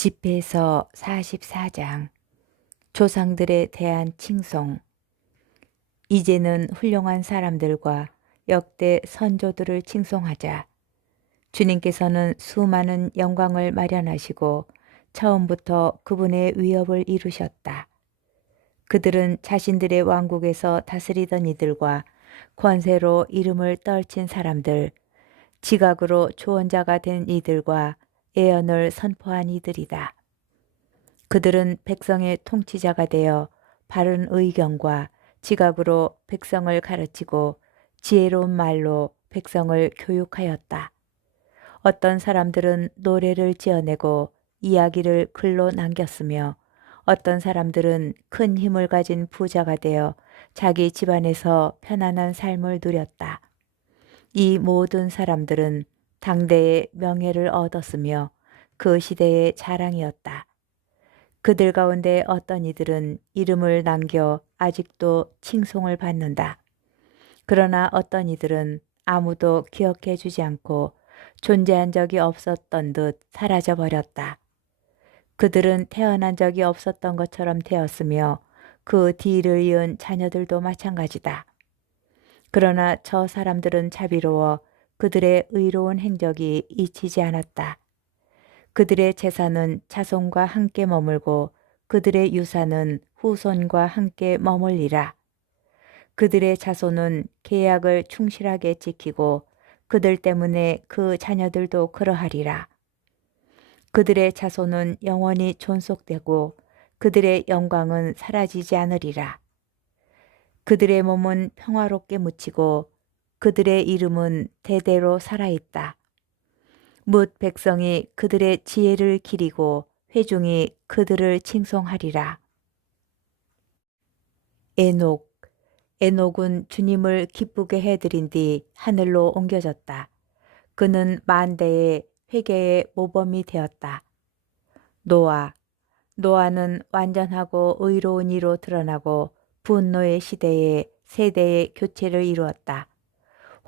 집회서 44장 조상들에 대한 칭송. 이제는 훌륭한 사람들과 역대 선조들을 칭송하자. 주님께서는 수많은 영광을 마련하시고 처음부터 그분의 위업을 이루셨다. 그들은 자신들의 왕국에서 다스리던 이들과 권세로 이름을 떨친 사람들, 지각으로 조언자가 된 이들과 예언을 선포한 이들이다. 그들은 백성의 통치자가 되어 바른 의견과 지각으로 백성을 가르치고 지혜로운 말로 백성을 교육하였다. 어떤 사람들은 노래를 지어내고 이야기를 글로 남겼으며 어떤 사람들은 큰 힘을 가진 부자가 되어 자기 집안에서 편안한 삶을 누렸다. 이 모든 사람들은 당대의 명예를 얻었으며 그 시대의 자랑이었다. 그들 가운데 어떤 이들은 이름을 남겨 아직도 칭송을 받는다. 그러나 어떤 이들은 아무도 기억해 주지 않고 존재한 적이 없었던 듯 사라져 버렸다. 그들은 태어난 적이 없었던 것처럼 되었으며 그 뒤를 이은 자녀들도 마찬가지다. 그러나 저 사람들은 자비로워 그들의 의로운 행적이 잊히지 않았다. 그들의 재산은 자손과 함께 머물고 그들의 유산은 후손과 함께 머물리라. 그들의 자손은 계약을 충실하게 지키고 그들 때문에 그 자녀들도 그러하리라. 그들의 자손은 영원히 존속되고 그들의 영광은 사라지지 않으리라. 그들의 몸은 평화롭게 묻히고 그들의 이름은 대대로 살아있다. 뭇 백성이 그들의 지혜를 기리고 회중이 그들을 칭송하리라. 에녹. 에녹은 주님을 기쁘게 해드린 뒤 하늘로 옮겨졌다. 그는 만대의 회개의 모범이 되었다. 노아. 노아는 완전하고 의로운 이로 드러나고 분노의 시대에 세대의 교체를 이루었다.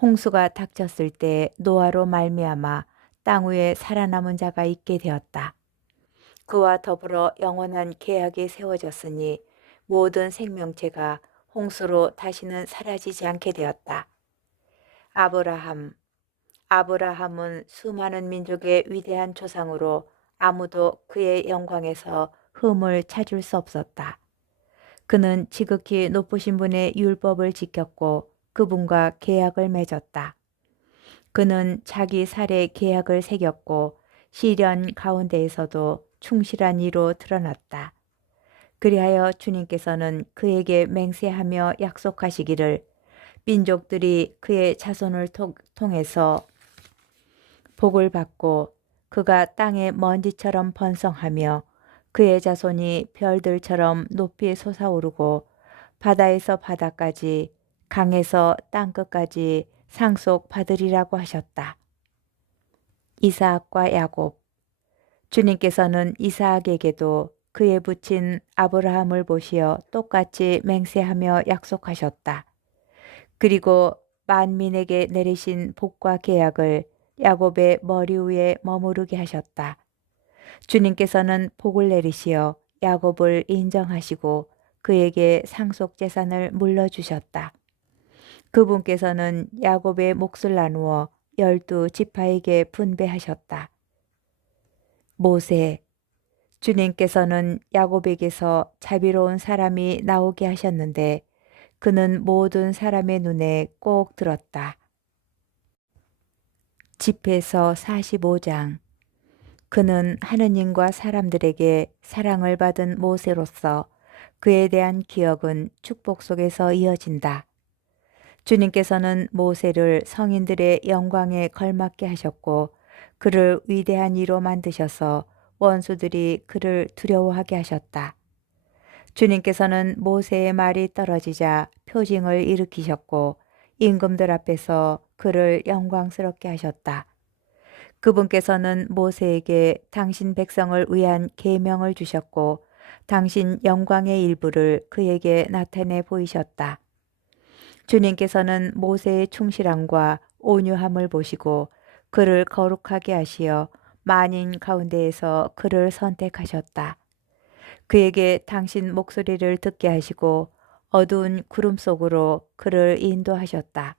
홍수가 닥쳤을 때 노아로 말미암아 땅 위에 살아남은 자가 있게 되었다. 그와 더불어 영원한 계약이 세워졌으니 모든 생명체가 홍수로 다시는 사라지지 않게 되었다. 아브라함. 아브라함은 수많은 민족의 위대한 조상으로 아무도 그의 영광에서 흠을 찾을 수 없었다. 그는 지극히 높으신 분의 율법을 지켰고 그분과 계약을 맺었다. 그는 자기 살에 계약을 새겼고 시련 가운데에서도 충실한 이로 드러났다. 그리하여 주님께서는 그에게 맹세하며 약속하시기를 민족들이 그의 자손을 통해서 복을 받고 그가 땅의 먼지처럼 번성하며 그의 자손이 별들처럼 높이 솟아오르고 바다에서 바다까지 강에서 땅끝까지 상속받으리라고 하셨다. 이삭과 야곱. 주님께서는 이삭에게도 그의 부친 아브라함을 보시어 똑같이 맹세하며 약속하셨다. 그리고 만민에게 내리신 복과 계약을 야곱의 머리 위에 머무르게 하셨다. 주님께서는 복을 내리시어 야곱을 인정하시고 그에게 상속 재산을 물려주셨다. 그분께서는 야곱의 몫을 나누어 12지파에게 분배하셨다. 모세. 주님께서는 야곱에게서 자비로운 사람이 나오게 하셨는데 그는 모든 사람의 눈에 꼭 들었다. 집회서 45장. 그는 하느님과 사람들에게 사랑을 받은 모세로서 그에 대한 기억은 축복 속에서 이어진다. 주님께서는 모세를 성인들의 영광에 걸맞게 하셨고 그를 위대한 이로 만드셔서 원수들이 그를 두려워하게 하셨다. 주님께서는 모세의 말이 떨어지자 표징을 일으키셨고 임금들 앞에서 그를 영광스럽게 하셨다. 그분께서는 모세에게 당신 백성을 위한 계명을 주셨고 당신 영광의 일부를 그에게 나타내 보이셨다. 주님께서는 모세의 충실함과 온유함을 보시고 그를 거룩하게 하시어 만인 가운데에서 그를 선택하셨다. 그에게 당신 목소리를 듣게 하시고 어두운 구름 속으로 그를 인도하셨다.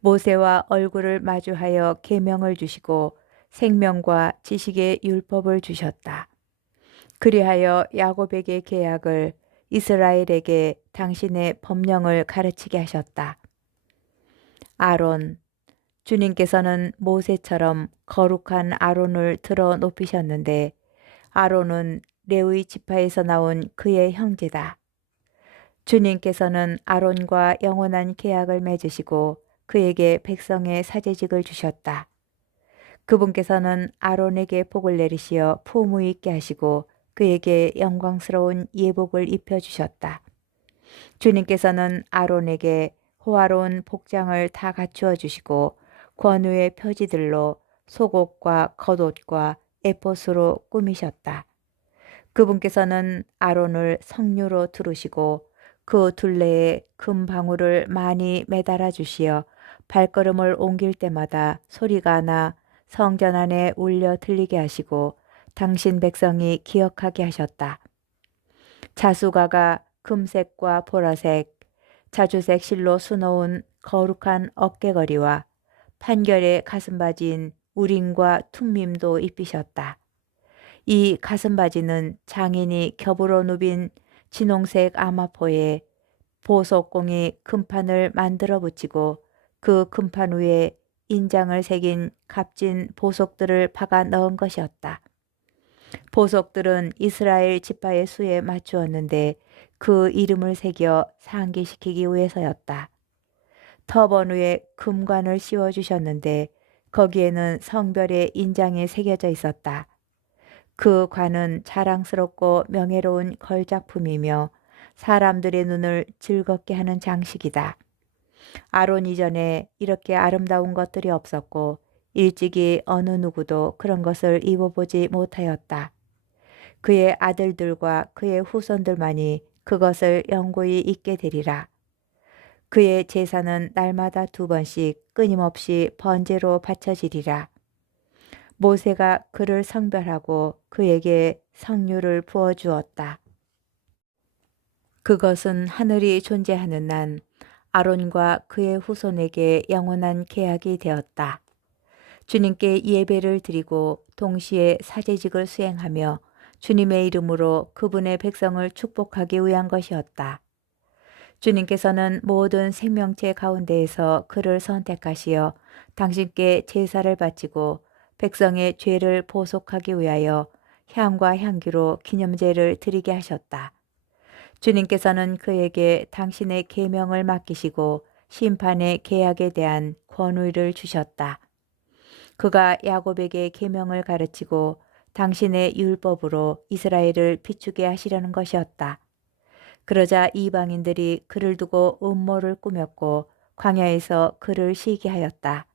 모세와 얼굴을 마주하여 계명을 주시고 생명과 지식의 율법을 주셨다. 그리하여 야곱에게 계약을, 이스라엘에게 당신의 법령을 가르치게 하셨다. 아론, 주님께서는 모세처럼 거룩한 아론을 들어 높이셨는데 아론은 레위 지파에서 나온 그의 형제다. 주님께서는 아론과 영원한 계약을 맺으시고 그에게 백성의 사제직을 주셨다. 그분께서는 아론에게 복을 내리시어 품위 있게 하시고 그에게 영광스러운 예복을 입혀주셨다. 주님께서는 아론에게 호화로운 복장을 다 갖추어 주시고 권위의 표지들로 속옷과 겉옷과 에봇으로 꾸미셨다. 그분께서는 아론을 성류로 두르시고 그 둘레에 금방울을 많이 매달아 주시어 발걸음을 옮길 때마다 소리가 나 성전 안에 울려 들리게 하시고 당신 백성이 기억하게 하셨다. 자수가가 금색과 보라색, 자주색 실로 수놓은 거룩한 어깨거리와 판결의 가슴바지인 우림과 툼밈도 입히셨다. 이 가슴바지는 장인이 겹으로 누빈 진홍색 아마포에 보석공이 금판을 만들어 붙이고 그 금판 위에 인장을 새긴 값진 보석들을 박아 넣은 것이었다. 보석들은 이스라엘 지파의 수에 맞추었는데 그 이름을 새겨 상기시키기 위해서였다. 터번 위에 금관을 씌워주셨는데 거기에는 성별의 인장이 새겨져 있었다. 그 관은 자랑스럽고 명예로운 걸작품이며 사람들의 눈을 즐겁게 하는 장식이다. 아론 이전에 이렇게 아름다운 것들이 없었고 일찍이 어느 누구도 그런 것을 입어보지 못하였다. 그의 아들들과 그의 후손들만이 그것을 영구히 잊게 되리라. 그의 제사는 날마다 2번씩 끊임없이 번제로 바쳐지리라. 모세가 그를 성별하고 그에게 성류를 부어주었다. 그것은 하늘이 존재하는 한 아론과 그의 후손에게 영원한 계약이 되었다. 주님께 예배를 드리고 동시에 사제직을 수행하며 주님의 이름으로 그분의 백성을 축복하기 위한 것이었다. 주님께서는 모든 생명체 가운데에서 그를 선택하시어 당신께 제사를 바치고 백성의 죄를 보속하기 위하여 향과 향기로 기념제를 드리게 하셨다. 주님께서는 그에게 당신의 계명을 맡기시고 심판의 계약에 대한 권위를 주셨다. 그가 야곱에게 계명을 가르치고 당신의 율법으로 이스라엘을 비추게 하시려는 것이었다. 그러자 이방인들이 그를 두고 음모를 꾸몄고 광야에서 그를 시기하였다.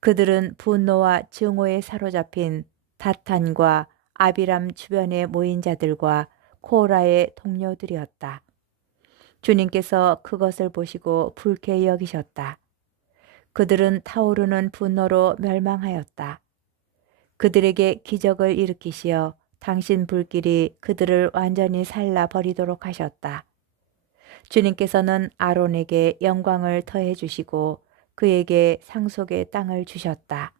그들은 분노와 증오에 사로잡힌 다탄과 아비람 주변에 모인 자들과 코라의 동료들이었다. 주님께서 그것을 보시고 불쾌히 여기셨다. 그들은 타오르는 분노로 멸망하였다. 그들에게 기적을 일으키시어 당신 불길이 그들을 완전히 살라 버리도록 하셨다. 주님께서는 아론에게 영광을 더해 주시고 그에게 상속의 땅을 주셨다.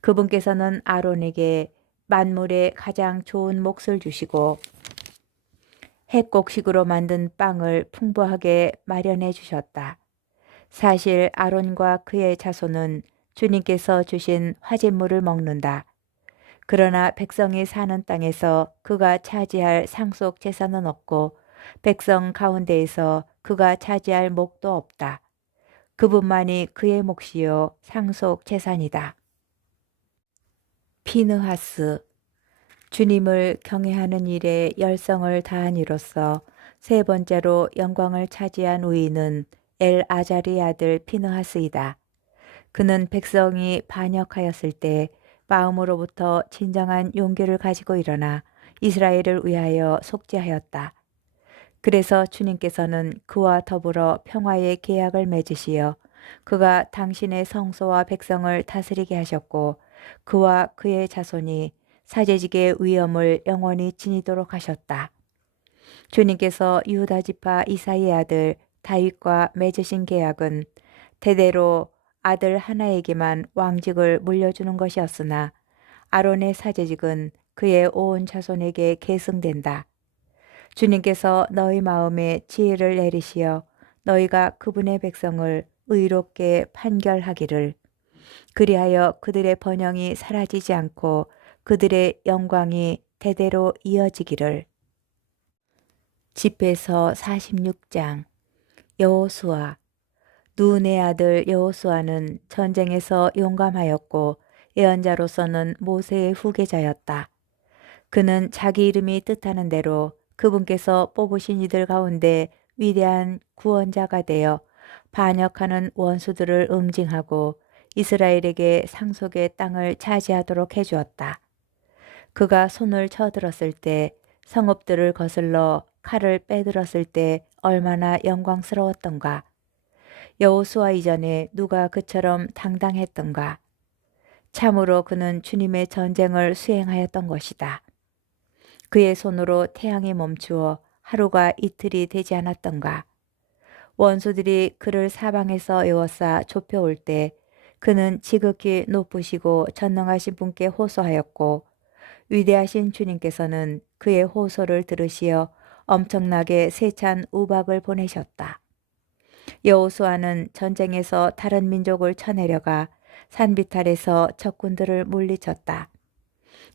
그분께서는 아론에게 만물의 가장 좋은 몫을 주시고 핵곡식으로 만든 빵을 풍부하게 마련해 주셨다. 사실 아론과 그의 자손은 주님께서 주신 화제물을 먹는다. 그러나 백성이 사는 땅에서 그가 차지할 상속 재산은 없고 백성 가운데에서 그가 차지할 몫도 없다. 그분만이 그의 몫이요 상속 재산이다. 피느하스, 주님을 경외하는 일에 열성을 다한 이로써 3번째로 영광을 차지한 우위는 엘아자리 아들 피느하스이다. 그는 백성이 반역하였을 때 마음으로부터 진정한 용기를 가지고 일어나 이스라엘을 위하여 속죄하였다. 그래서 주님께서는 그와 더불어 평화의 계약을 맺으시어 그가 당신의 성소와 백성을 다스리게 하셨고 그와 그의 자손이 사제직의 위엄을 영원히 지니도록 하셨다. 주님께서 유다 지파 이사의 아들 다윗과 맺으신 계약은 대대로 아들 하나에게만 왕직을 물려주는 것이었으나 아론의 사제직은 그의 온 자손에게 계승된다. 주님께서 너희 마음에 지혜를 내리시어 너희가 그분의 백성을 의롭게 판결하기를, 그리하여 그들의 번영이 사라지지 않고 그들의 영광이 대대로 이어지기를. 집회서 46장. 여호수아. 눈의 아들 여호수아는 전쟁에서 용감하였고 예언자로서는 모세의 후계자였다. 그는 자기 이름이 뜻하는 대로 그분께서 뽑으신 이들 가운데 위대한 구원자가 되어 반역하는 원수들을 응징하고 이스라엘에게 상속의 땅을 차지하도록 해주었다. 그가 손을 쳐들었을 때, 성읍들을 거슬러 칼을 빼들었을 때 얼마나 영광스러웠던가. 여호수아 이전에 누가 그처럼 당당했던가. 참으로 그는 주님의 전쟁을 수행하였던 것이다. 그의 손으로 태양이 멈추어 하루가 이틀이 되지 않았던가. 원수들이 그를 사방에서 에워싸 좁혀올 때 그는 지극히 높으시고 전능하신 분께 호소하였고, 위대하신 주님께서는 그의 호소를 들으시어 엄청나게 세찬 우박을 보내셨다. 여호수아는 전쟁에서 다른 민족을 쳐내려가 산비탈에서 적군들을 물리쳤다.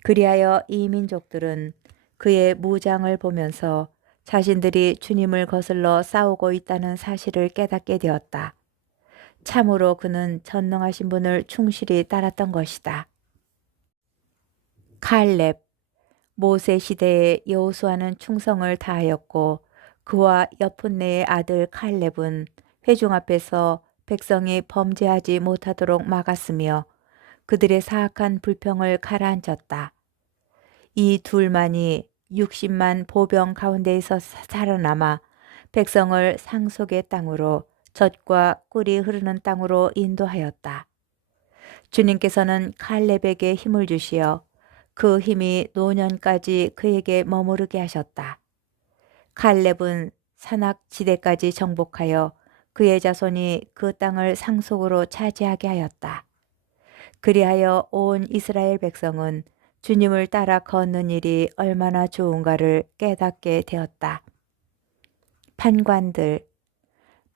그리하여 이 민족들은 그의 무장을 보면서 자신들이 주님을 거슬러 싸우고 있다는 사실을 깨닫게 되었다. 참으로 그는 전능하신 분을 충실히 따랐던 것이다. 칼렙. 모세 시대에 여호수아는 충성을 다하였고 그와 여푼네의 아들 칼렙은 회중 앞에서 백성이 범죄하지 못하도록 막았으며 그들의 사악한 불평을 가라앉혔다. 이 둘만이 60만 보병 가운데에서 살아남아 백성을 상속의 땅으로, 젖과 꿀이 흐르는 땅으로 인도하였다. 주님께서는 칼렙에게 힘을 주시어 그 힘이 노년까지 그에게 머무르게 하셨다. 칼렙은 산악지대까지 정복하여 그의 자손이 그 땅을 상속으로 차지하게 하였다. 그리하여 온 이스라엘 백성은 주님을 따라 걷는 일이 얼마나 좋은가를 깨닫게 되었다. 판관들.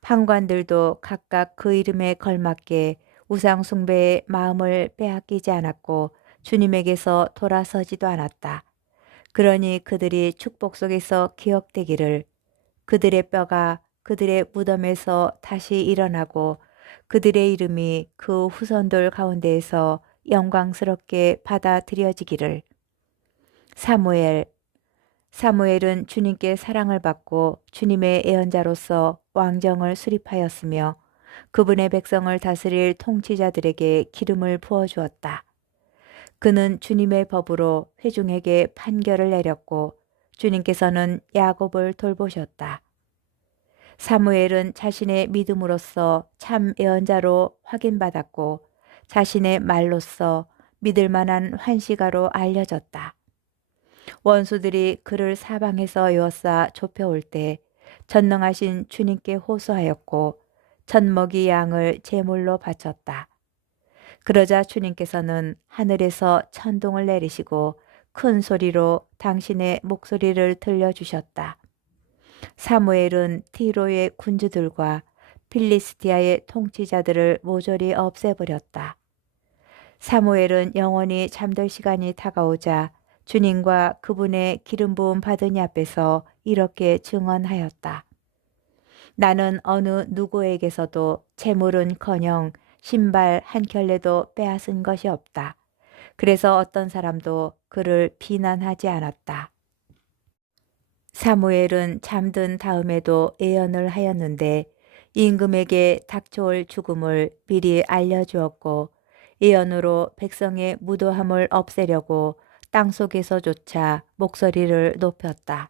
판관들도 각각 그 이름에 걸맞게 우상 숭배의 마음을 빼앗기지 않았고 주님에게서 돌아서지도 않았다. 그러니 그들이 축복 속에서 기억되기를, 그들의 뼈가 그들의 무덤에서 다시 일어나고 그들의 이름이 그 후손들 가운데에서 영광스럽게 받아들여지기를. 사무엘. 사무엘은 주님께 사랑을 받고 주님의 예언자로서 왕정을 수립하였으며 그분의 백성을 다스릴 통치자들에게 기름을 부어주었다. 그는 주님의 법으로 회중에게 판결을 내렸고 주님께서는 야곱을 돌보셨다. 사무엘은 자신의 믿음으로써 참 예언자로 확인받았고 자신의 말로써 믿을 만한 환시가로 알려졌다. 원수들이 그를 사방에서 에워싸 좁혀올 때 전능하신 주님께 호소하였고 젖먹이 양을 제물로 바쳤다. 그러자 주님께서는 하늘에서 천둥을 내리시고 큰 소리로 당신의 목소리를 들려주셨다. 사무엘은 티로의 군주들과 필리스티아의 통치자들을 모조리 없애버렸다. 사무엘은 영원히 잠들 시간이 다가오자 주님과 그분의 기름 부음 받은 이 앞에서 이렇게 증언하였다. 나는 어느 누구에게서도 재물은커녕 신발 한 켤레도 빼앗은 것이 없다. 그래서 어떤 사람도 그를 비난하지 않았다. 사무엘은 잠든 다음에도 예언을 하였는데 임금에게 닥쳐올 죽음을 미리 알려주었고 예언으로 백성의 무도함을 없애려고 땅속에서조차 목소리를 높였다.